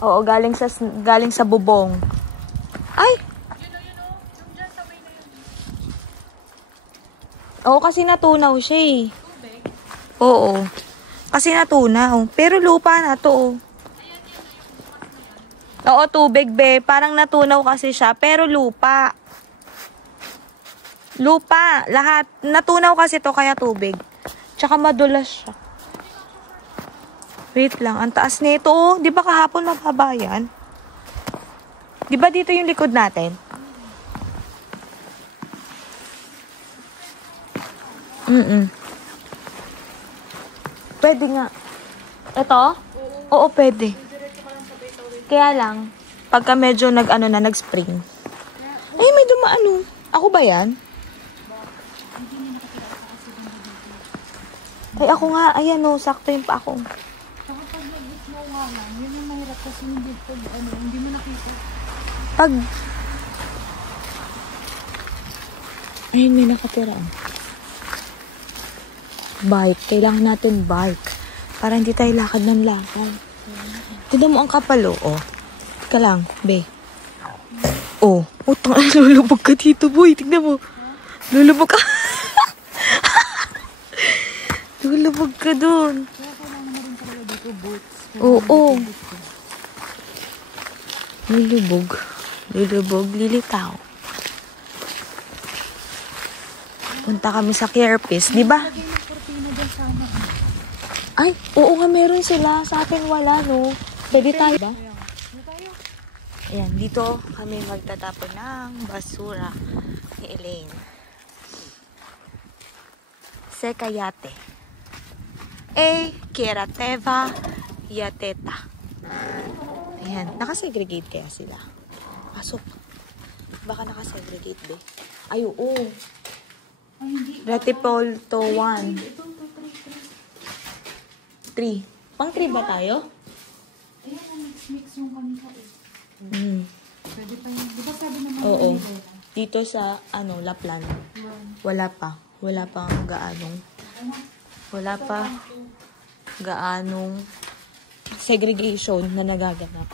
Oo, galing sa bubong. Ay! Oo, kasi natunaw siya eh. Oo. Kasi natunaw. Pero lupa na to. Oo, tubig be. Parang natunaw kasi siya. Pero lupa. Lupa. Lahat. Natunaw kasi to kaya tubig. Tsaka madulas siya. Wait lang. Ang taas nito. Oh. Di ba kahapon mababa yan? Di ba dito yung likod natin? Pwede nga. Ito? Oo, pwede. Kaya lang, pagka medyo nag-spring. Ay, may dumaano. Ako ba yan? Ay, ako nga. Ayan o, sakto yung pa ako. Kapag nag-snow nga lang, yun ang mahirap kasi hindi mo nakita. Pag... Ayun, may nakatira. Bike. Kailangan natin bike. Para hindi tayo lakad ng lakad. Tignan mo ang kapal, oh. Teka lang, be. Oh. Utang, lulubog ka dito, boy. Tignan mo. Lulubog ka. Lulubog ka dun. Kaya kailangan mo rin talaga dito boots. Oo. Lulubog. Lulubog, lilitaw. Punta kami sa Carepiece, di ba? Ay, oo nga, meron sila. Sa atin wala, no? Pwede tayo ba? Ayan, dito kami magtatapon ng basura ni Elaine. Sekayate. Kerateva Yateta. Ayan, nakasegregate kaya sila. Pasok. Baka nakasegregate, be. Ay, oo. Ratipolto 1. 3. Pang 3 ba tayo? Ayan, mix yung kanila eh. Pwede pa yun. Di ba sabi naman Oo. Dito sa, Laplan. Wala pa. Wala pang gaanong segregation na nagaganap.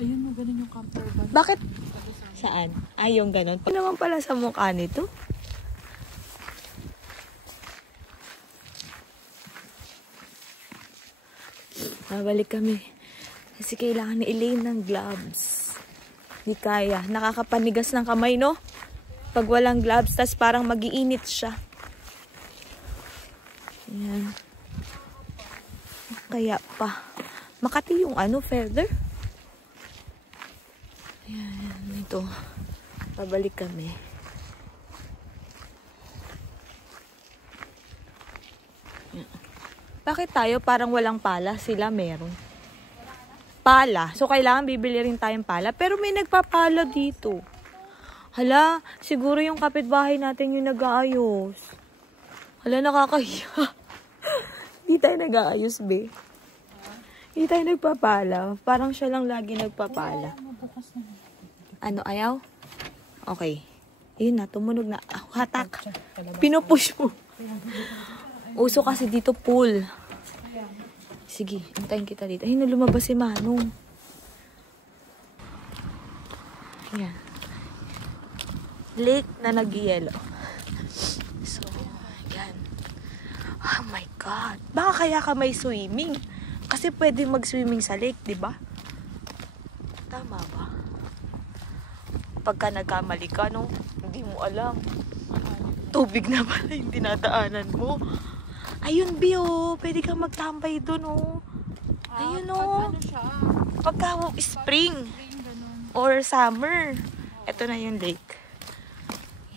Ayun mo, ganun yung camper van. Bakit? Saan? Ay, yung ganun. Ano naman pala sa mukha nito? Babalik kami. Kasi kailangan ni Elaine ng gloves. Di kaya. Nakakapanigas ng kamay, no? Pag walang gloves, tas parang mag-iinit siya. Ayan. Kaya pa. Makati yung feather. Ayan, ito. Babalik kami. Bakit tayo parang walang pala? Sila meron. Pala. So, kailangan bibili rin tayong pala. Pero may nagpapala dito. Hala, siguro yung kapitbahay natin yung nag-aayos. Hala, nakakahiya. Hindi tayo nag-aayos, be. Hindi tayo nagpapala. Parang siya lang lagi nagpapala. Ano, ayaw? Okay. Ayun na, tumunog na. Hatak. Pinupush mo. Uso kasi dito pool. Sige, antayin kita dito. Ay, lumabas si Manong. Ayan. Lake na nag-yelo. So, ayan. Oh my God. Baka kaya ka may swimming. Kasi pwede mag-swimming sa lake, di ba? Tama ba? Pagka nagkamali ka, no? Hindi mo alam. Tubig na pala yung dinadaanan mo. Ayun, Bio. Pwede kang magtambay dun, oh. Ayun, oh. Pagka spring or summer. Ito na yung lake.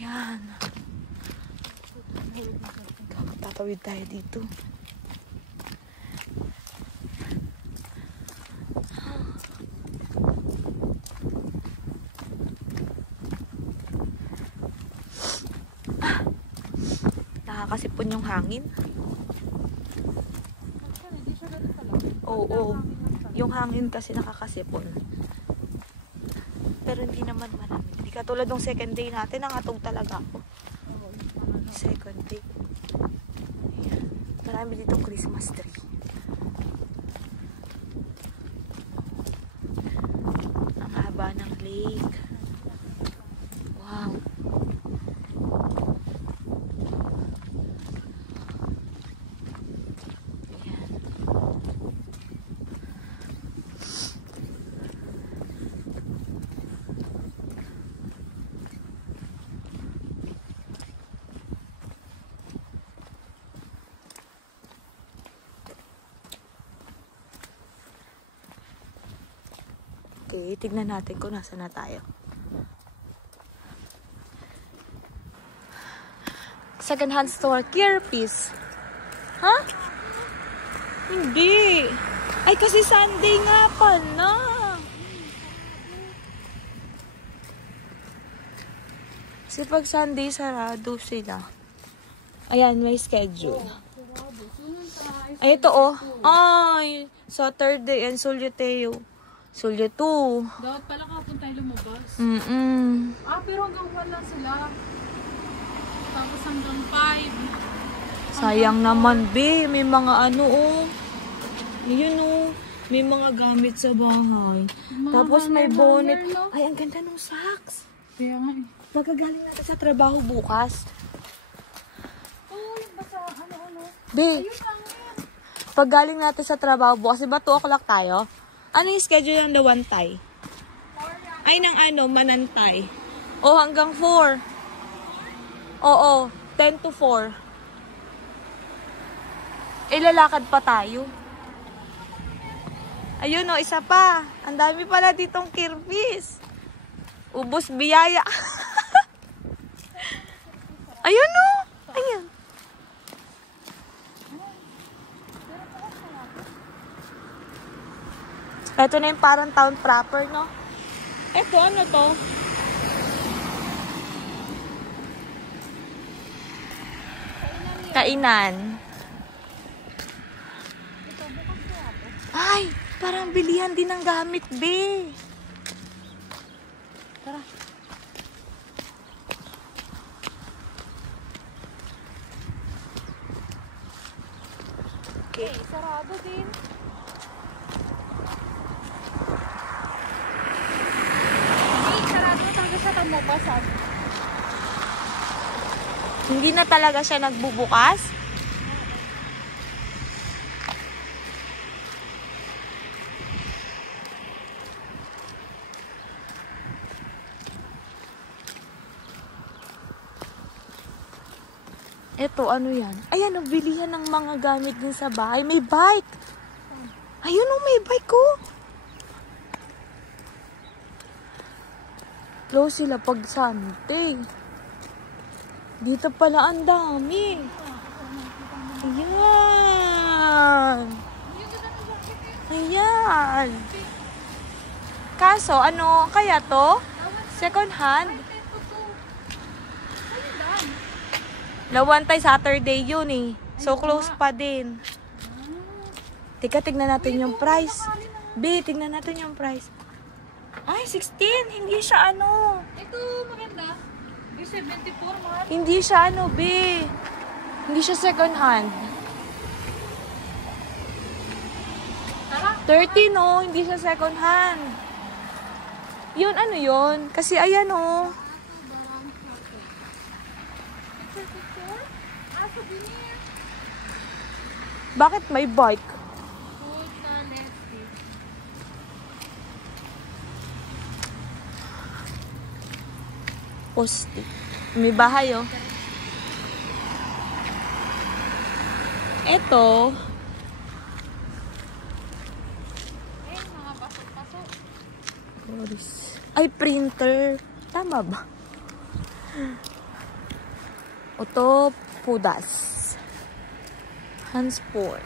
Yan. Tatawid tayo dito. nakakasipon yung hangin. Hindi siya ganun talaga. Oo. Yung hangin kasi nakakasipon. Pero hindi naman marami. Hindi katulad ng second day natin, nangatog talaga ako. Second day. Ayan. Marami ditong Christmas tree. Ang haba ng lake. Wow. Ayan. Okay, tignan natin kung nasa na tayo. Second hand store, Kirby's. Ha? Hindi. Ay, kasi Sunday nga pala. Kasi pag Sunday, sarado sila. Ayan, may schedule. Ay, ito oh. Ay, Saturday and Soluteo. Sulyo 2. Dapat pala kapon tayo lumabas. Pero hanggang 1 lang sila. Tapos hanggang 5. Sayang naman, be. May mga ano, oh. Yun, oh. May mga gamit sa bahay. Tapos may bonnet. Ay, ang ganda ng socks. Kaya nga eh. Magagaling natin sa trabaho bukas. Oh, yung basa, ano. Be, Ayun lang yan. pag galing natin sa trabaho bukas, diba 2 o'clock tayo? Ano yung schedule ng Dawantay? Ay, ng ano, Manantay. O, hanggang 4. Oo, 10 to 4. Ilalakad pa tayo. Ayun o, isa pa. Ang dami pala ditong Kirby's. Ubos biyaya. Ayun o. Ayun. Ito na yung parang town proper, no? Ito, ano to? Kainan. Ay, parang bilihan din ng gamit, be. Tara. Okay. Sarado din. Sarado talaga siya tumubasan. Hindi na talaga siya nagbubukas? Eto, ano yan? Ayan, ang bilihan ng mga gamit din sa bahay. May bike. Ayun, oh, may bike ko. Low sila pag Sunday. Dito pala ang dami. Ayan. Ayan. Kaso, ano kaya to? Second hand? Lawantay Saturday yun eh. So, close pa din. Teka, tignan natin yung price. B, tignan natin yung price. Ay, 16. Hindi siya ano. Ito, maganda. Yung 74, mahal. Hindi siya ano, B. Hindi siya second hand. Tara. 30, no? Hindi siya second hand. Yun, ano yun? Kasi ayan, oh. Bakit may bike? Posti. May bahay, oh. Eto. Mga pasok-pasok. Ay, printer. Tama ba? Ito, Pudas. Hansport.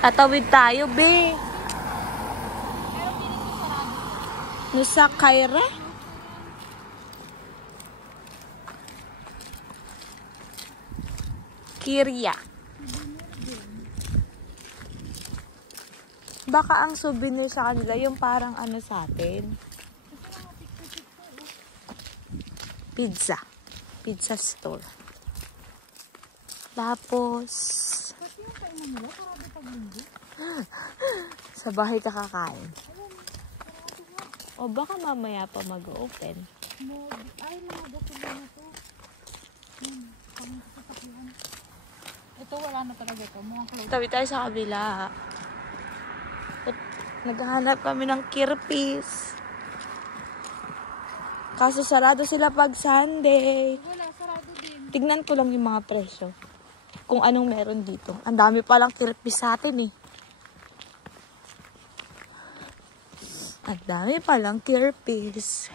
Tatawid tayo, be. Nusa Kaira? Kirya. Baka ang souvenir sa kanila, yung parang ano sa atin. Pizza. Pizza store. Tapos, Kasi yung kainan nila, sarado pag linggo. sa bahay ka kakain. O baka mamaya pa mag-open. Ay, mga botolo na to. Pang sasakyan. Ito, wala na talaga ito. Mga clothes. Tabi tayo sa kabila. At naghahanap kami ng kirpis. Kaso sarado sila pag Sunday. Wala, sarado din. Tignan ko lang yung mga presyo. Kung anong meron dito. Ang dami palang kirpis sa atin eh. Ang dami palang kirpis.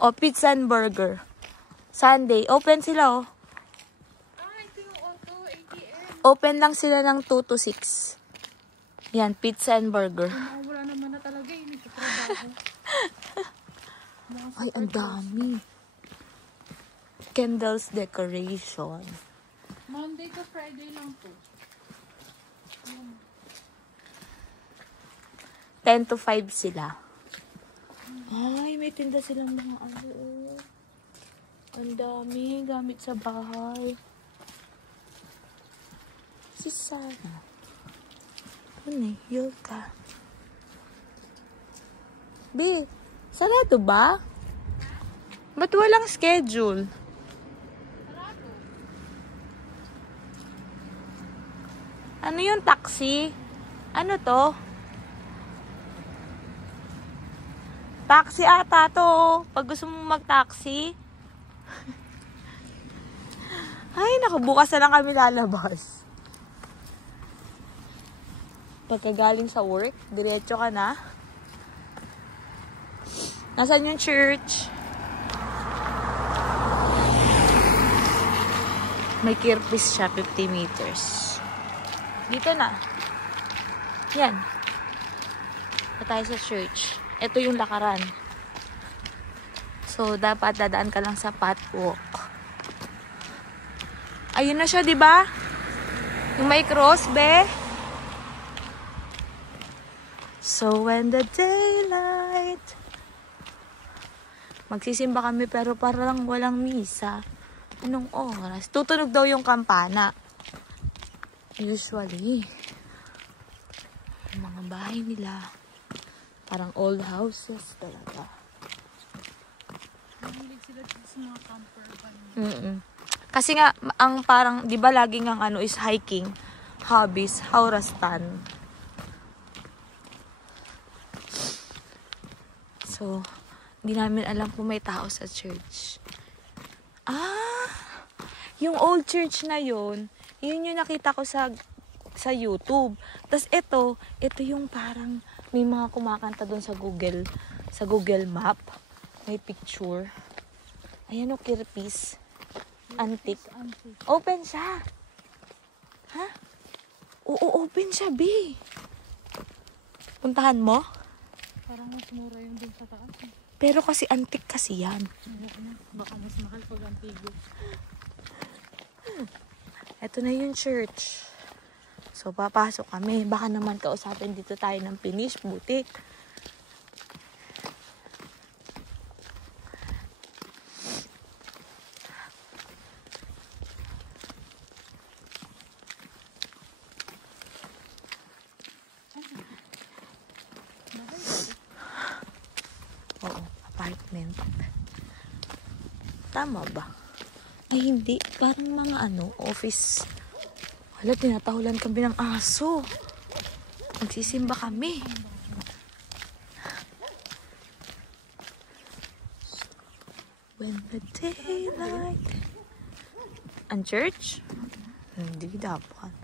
O, pizza and burger. Sunday. Open sila oh. Ito yung auto, ATM. Open lang sila ng 2 to 6. Yan, pizza and burger. Wala naman na talaga yun. Nagkatrabaho. Ay, ang dami. Candles decoration. Monday to Friday lang to. 10 to 5 sila. Ay, may tinda silang mga ano. Ang dami. Gamit sa bahay. Si Sana. Ano eh? Yoga. B, sarado ba? Ba't walang schedule? Ano yung taxi? Ano to? Taxi ata to. Pag gusto mong mag-taxi. Ay, nakabukas na lang kami lalabas. Pagkagaling sa work, diretso ka na. Nasaan yung church? May kirpis siya, 50 meters. Dito na. Yan. Na tayo sa church. Ito yung lakaran. So, dapat dadaan ka lang sa pathwalk. Ayun na siya, di ba? Yung may cross, be. So, when the daylight... Magsisimba kami pero parang walang misa. Anong oras? Tutunog daw yung kampana. Usually, yung mga bahay nila, parang old houses talaga. Mahilig sila dito sa mga camper van. Kasi nga, ang parang, di ba laging ang ano is hiking, hobbies, Haurastan. So, hindi namin alam kung may tao sa church. Yung old church na yun yung nakita ko sa YouTube. Tapos ito yung parang may mga kumakanta doon sa Google Map. May picture. Ayan o, kirpis. Antique. Open siya. Ha? Oo, open siya, B. Puntahan mo? Parang mas mura yung dun sa taas. Pero kasi antique kasi yan. Baka mas mahal pag antigo. Ito na yung church. So, papasok kami. Baka naman kausapin dito tayo ng Finish Boutique. Oo, apartment. Tama ba? Ay, hindi. Parang mga office. Hala, tinatahulan kami ng aso. Magsisimba kami. When the daylight... Ang church? Hindi dapat.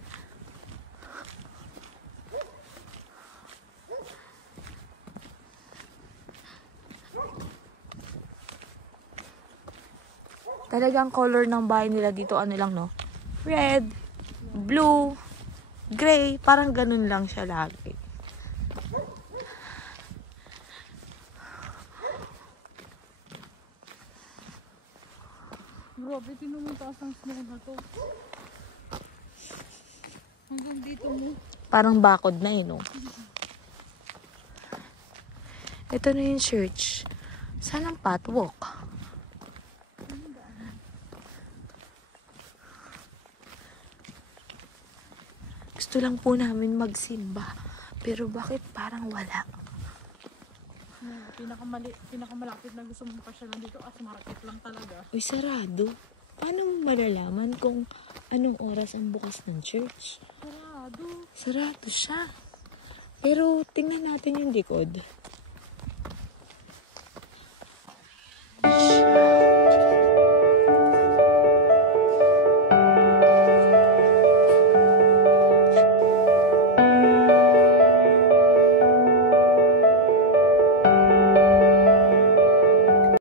Talagang color ng bahay nila dito, ano lang, no? Red, blue, gray. Parang ganun lang siya lagi. Grabe, tinumong taas ang snow na to. hanggang dito mo. Parang bakod na eh, no? Ito na yung church. Saan ang pathwalk? Gusto lang po namin magsimba. Pero bakit parang wala? Pinakamalapit na gusto mong pasyalan dito kasi market lang talaga. Uy, sarado. Paano mo malalaman kung anong oras ang bukas ng church? Sarado. Sarado siya. Pero tingnan natin yung likod.